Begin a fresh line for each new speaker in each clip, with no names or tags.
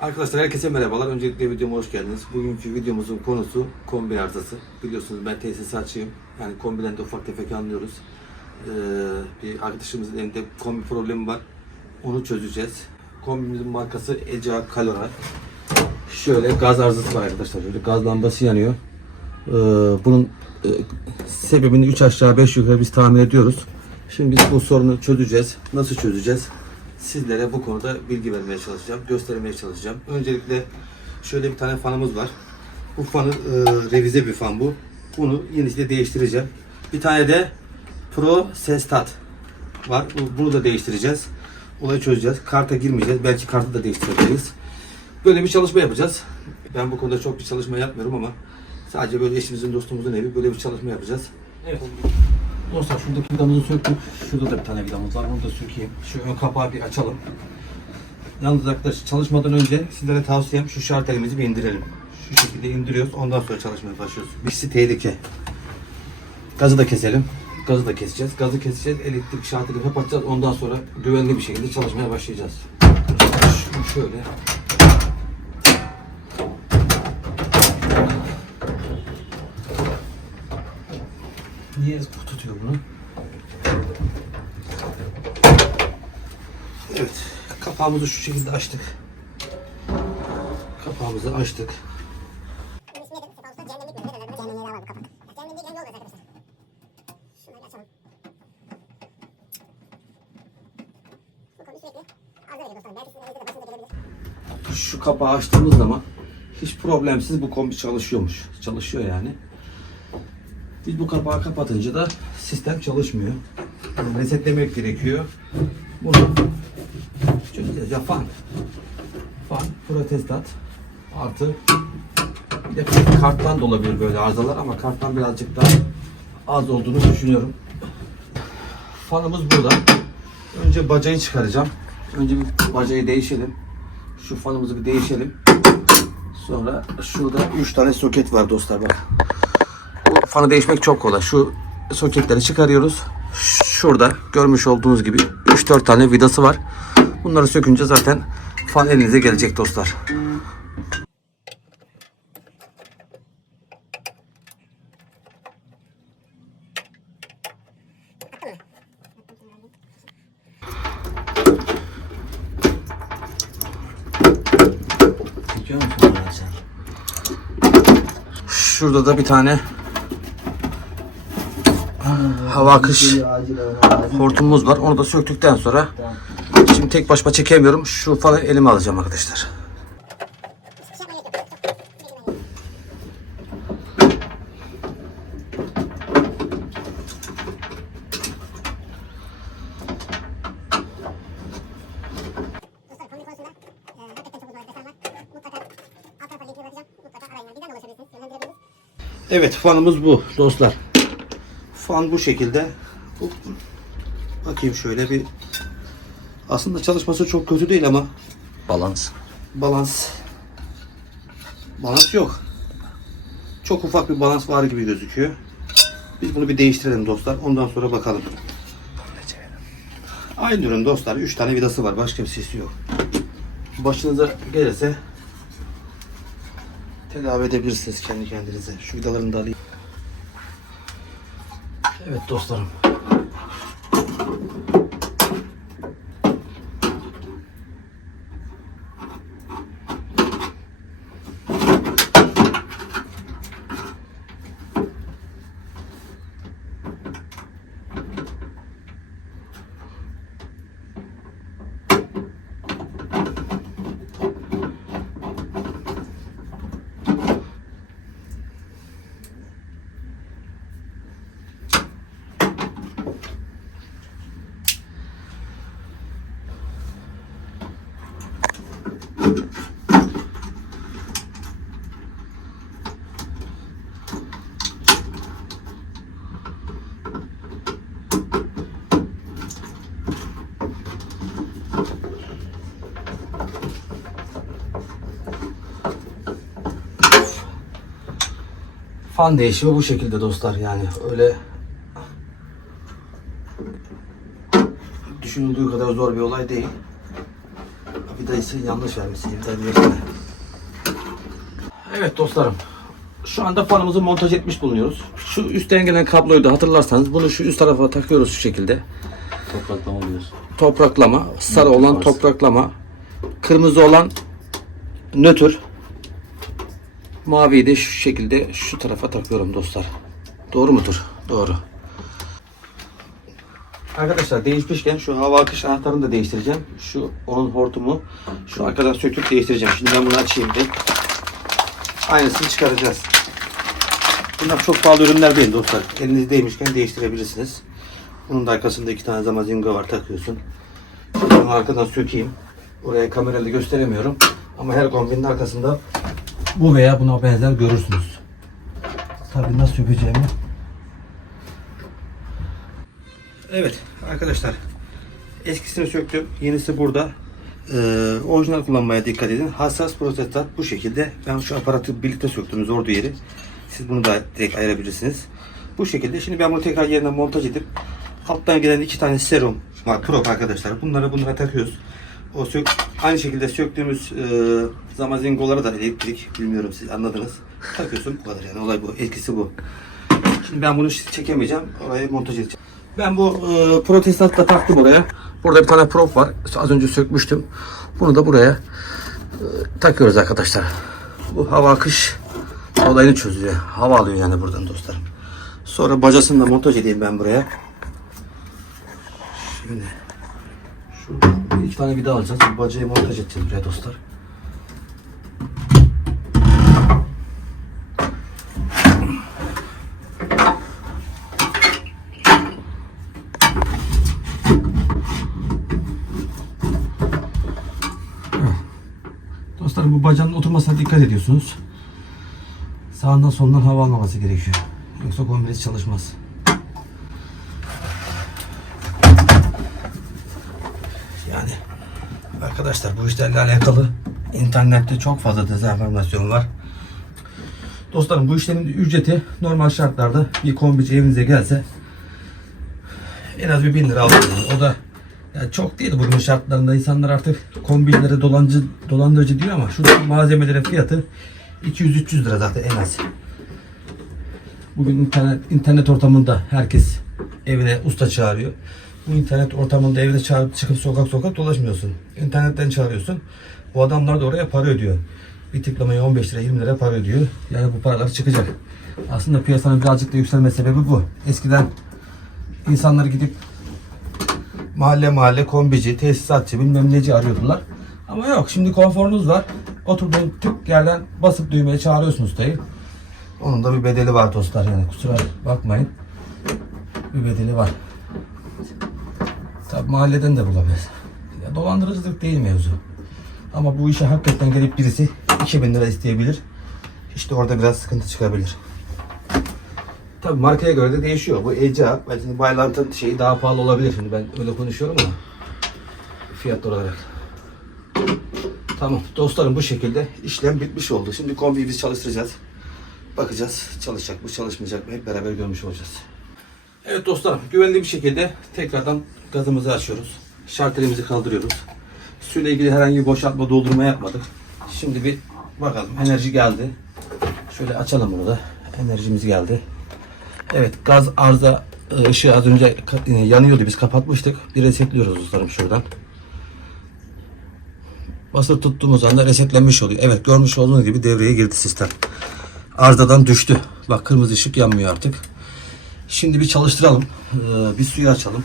Arkadaşlar herkese merhabalar. Öncelikle videoma hoş geldiniz. Bugünkü videomuzun konusu kombi arızası. Biliyorsunuz ben tesisi açayım. Yani kombiden de ufak tefek anlıyoruz. Ee, bir arkadaşımızın elinde kombi problemi var. Onu çözeceğiz. Kombimizin markası Eca Kalora. Şöyle gaz arızası var arkadaşlar. Şöyle gaz lambası yanıyor. Ee, bunun e, sebebini 3 aşağı 5 yukarı biz tahmin ediyoruz. Şimdi biz bu sorunu çözeceğiz. Nasıl çözeceğiz? Sizlere bu konuda bilgi vermeye çalışacağım, göstermeye çalışacağım. Öncelikle şöyle bir tane fanımız var. Bu fanı e, revize bir fan bu. Bunu yenisiyle değiştireceğim. Bir tane de Pro Sestat var. Bu- Bunu da değiştireceğiz. Olayı çözeceğiz. Karta girmeyeceğiz. Belki kartı da değiştirebiliriz. Böyle bir çalışma yapacağız. Ben bu konuda çok bir çalışma yapmıyorum ama sadece böyle eşimizin dostumuzun evi böyle bir çalışma yapacağız. Evet. Dostlar şuradaki vidamızı söktük. Şurada da bir tane vidamız var. Onu da sökeyim. Şu ön kapağı bir açalım. Yalnız arkadaşlar çalışmadan önce sizlere tavsiyem şu şartelimizi bir indirelim. Şu şekilde indiriyoruz. Ondan sonra çalışmaya başlıyoruz. Birisi tehlike. Gazı da keselim. Gazı da keseceğiz. Gazı keseceğiz. Elektrik şarteli kapatacağız. Ondan sonra güvenli bir şekilde çalışmaya başlayacağız. Şunu şöyle. Niye tutuyor bunu? Evet. Kapağımızı şu şekilde açtık. Kapağımızı açtık. Şu kapağı açtığımız zaman hiç problemsiz bu kombi çalışıyormuş. Çalışıyor yani. Biz bu kapağı kapatınca da sistem çalışmıyor. Yani resetlemek gerekiyor. Bunu çözeceğiz. Ya fan. Fan, protestat. Artı bir de karttan da olabilir böyle arızalar ama karttan birazcık daha az olduğunu düşünüyorum. Fanımız burada. Önce bacayı çıkaracağım. Önce bir bacayı değişelim. Şu fanımızı bir değişelim. Sonra şurada 3 tane soket var dostlar bak. Fanı değişmek çok kolay. Şu soketleri çıkarıyoruz. Şurada görmüş olduğunuz gibi 3-4 tane vidası var. Bunları sökünce zaten fan elinize gelecek dostlar. Şurada da bir tane hava akış hortumumuz var. Onu da söktükten sonra şimdi tek başıma çekemiyorum. Şu fanı elime alacağım arkadaşlar. Evet fanımız bu dostlar. Fan bu şekilde. Bakayım şöyle bir aslında çalışması çok kötü değil ama
Balans.
balans balans yok. Çok ufak bir balans var gibi gözüküyor. Biz bunu bir değiştirelim dostlar. Ondan sonra bakalım. Aynı ürün dostlar. 3 tane vidası var. Başka bir sesi yok. Başınıza gelirse tedavi edebilirsiniz kendi kendinize. Şu vidalarını da alayım. Evet dostlarım. Fan değişimi bu şekilde dostlar yani öyle düşünüldüğü kadar zor bir olay değil. Vidayısı yanlış vermişsin. Vidayı. Evet dostlarım. Şu anda fanımızı montaj etmiş bulunuyoruz. Şu üstten gelen kabloyu da hatırlarsanız bunu şu üst tarafa takıyoruz şu şekilde.
Topraklama diyoruz.
Topraklama, sarı olan topraklama, kırmızı olan nötr, maviyi de şu şekilde şu tarafa takıyorum dostlar. Doğru mudur? Doğru. Arkadaşlar değişmişken şu hava akış anahtarını da değiştireceğim. Şu onun hortumu şu arkadan söküp değiştireceğim. Şimdi ben bunu açayım bir. Aynısını çıkaracağız. Bunlar çok pahalı ürünler değil dostlar. Elinizdeymişken değiştirebilirsiniz. Bunun da arkasında iki tane zamazingo var takıyorsun. Bunu arkadan sökeyim. Oraya kamerayla gösteremiyorum. Ama her kombinin arkasında bu veya buna benzer görürsünüz. Tabii nasıl sökeceğimi. Evet arkadaşlar. Eskisini söktüm. Yenisi burada. Ee, orijinal kullanmaya dikkat edin. Hassas prosesler bu şekilde. Ben şu aparatı birlikte söktüm zor yeri. Siz bunu da direkt ayırabilirsiniz. Bu şekilde. Şimdi ben bunu tekrar yerine montaj edip alttan gelen iki tane serum var. Prop arkadaşlar. Bunları bunlara takıyoruz. O sök, aynı şekilde söktüğümüz e, zamazingolara da elektrik bilmiyorum siz anladınız. Takıyorsun bu kadar yani olay bu. Etkisi bu. Şimdi ben bunu çekemeyeceğim. Orayı montaj edeceğim. Ben bu e, protestantla taktım oraya. Burada bir tane prop var. Az önce sökmüştüm. Bunu da buraya e, takıyoruz arkadaşlar. Bu hava akış olayını çözüyor. Hava alıyor yani buradan dostlarım. Sonra bacasını da montaj edeyim ben buraya. Şimdi bir iki tane vida alacağız. Bu bacayı montaj edeceğiz buraya dostlar. Dostlarım bu bacanın oturmasına dikkat ediyorsunuz. Sağından solundan hava almaması gerekiyor. Yoksa kombinis çalışmaz. Yani arkadaşlar bu işlerle alakalı internette çok fazla dezenformasyon var. Dostlarım bu işlemin ücreti normal şartlarda bir kombici evinize gelse en az bir bin lira alıyor. O da yani çok değil bugün şartlarında insanlar artık kombinlere dolancı, dolandırıcı diyor ama şu malzemelerin fiyatı 200-300 lira zaten en az. Bugün internet, internet ortamında herkes evine usta çağırıyor. Bu internet ortamında evine çağırıp çıkıp sokak sokak dolaşmıyorsun. İnternetten çağırıyorsun. Bu adamlar da oraya para ödüyor. Bir tıklamaya 15 lira 20 lira para ödüyor. Yani bu paralar çıkacak. Aslında piyasanın birazcık da yükselme sebebi bu. Eskiden insanlar gidip mahalle mahalle kombici, tesisatçı bilmem neci arıyordular. Ama yok şimdi konforunuz var. Oturduğun tık yerden basıp düğmeye çağırıyorsun ustayı. Onun da bir bedeli var dostlar yani kusura bakmayın. Bir bedeli var. Tabi mahalleden de bulabilir. Ya dolandırıcılık değil mevzu. Ama bu işe hakikaten gelip birisi 2000 lira isteyebilir. İşte orada biraz sıkıntı çıkabilir. Tabii markaya göre de değişiyor. Bu Eca, belki Baylant'ın şeyi daha pahalı olabilir. Şimdi ben öyle konuşuyorum ama fiyat olarak. Tamam dostlarım bu şekilde işlem bitmiş oldu. Şimdi kombiyi biz çalıştıracağız. Bakacağız çalışacak mı çalışmayacak mı hep beraber görmüş olacağız. Evet dostlarım güvenli bir şekilde tekrardan gazımızı açıyoruz. Şartelimizi kaldırıyoruz. Suyla ilgili herhangi bir boşaltma doldurma yapmadık. Şimdi bir bakalım enerji geldi. Şöyle açalım bunu da. Enerjimiz geldi. Evet gaz arıza e, ışığı az önce e, yanıyordu biz kapatmıştık. Bir resetliyoruz dostlarım şuradan. Basılı tuttuğumuz anda resetlenmiş oluyor. Evet görmüş olduğunuz gibi devreye girdi sistem. Arızadan düştü. Bak kırmızı ışık yanmıyor artık. Şimdi bir çalıştıralım. Ee, bir suyu açalım.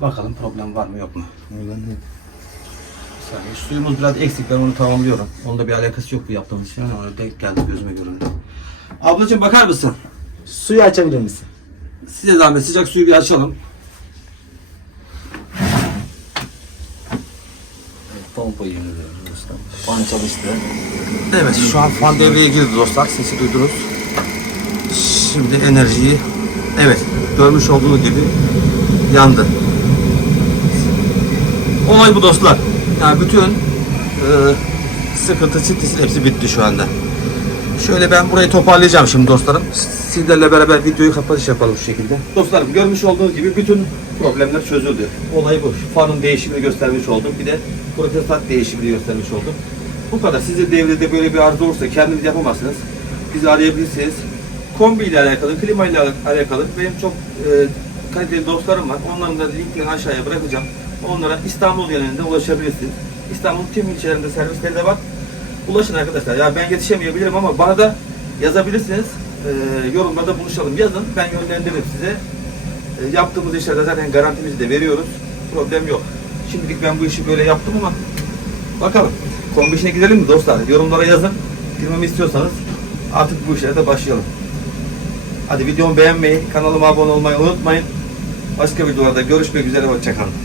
Bakalım problem var mı yok mu? Bir saniye. Suyumuz biraz eksik. Ben onu tamamlıyorum. Onda bir alakası yok bu yaptığımız şey. Ama denk geldi gözüme göründü. Ablacığım bakar mısın?
Suyu açabilir misin?
Size zahmet sıcak suyu bir açalım.
Pompa yeniliyoruz dostlar. Fan çalıştı.
Evet şu an fan devreye girdi dostlar. Sesi duydunuz. Şimdi enerjiyi evet görmüş olduğunuz gibi yandı. Olay bu dostlar. Yani bütün e, sıkıntı, stresi hepsi bitti şu anda. Şöyle ben burayı toparlayacağım şimdi dostlarım. Sizlerle beraber videoyu kapatış yapalım şu şekilde. Dostlarım görmüş olduğunuz gibi bütün problemler çözüldü. Olay bu. Şu fanın değişimini göstermiş oldum. Bir de protestant değişimini göstermiş oldum. Bu kadar. Sizin devrede böyle bir arıza olursa kendiniz yapamazsınız. Bizi arayabilirsiniz. Kombi ile alakalı, klima ile alakalı benim çok e, kaliteli dostlarım var. Onların da linklerini aşağıya bırakacağım. Onlara İstanbul yönünde ulaşabilirsiniz. İstanbul'un tüm ilçelerinde servisleri de var. Ulaşın arkadaşlar. Ya ben yetişemeyebilirim ama bana da yazabilirsiniz. Ee, yorumlarda buluşalım. Yazın. Ben yönlendiririm size. Ee, yaptığımız işlerde zaten garantimizi de veriyoruz. Problem yok. Şimdilik ben bu işi böyle yaptım ama bakalım. Kombi işine gidelim mi dostlar? Yorumlara yazın. Girmemi istiyorsanız artık bu işlere de başlayalım. Hadi videomu beğenmeyi, kanalıma abone olmayı unutmayın. Başka videolarda görüşmek üzere. Hoşçakalın.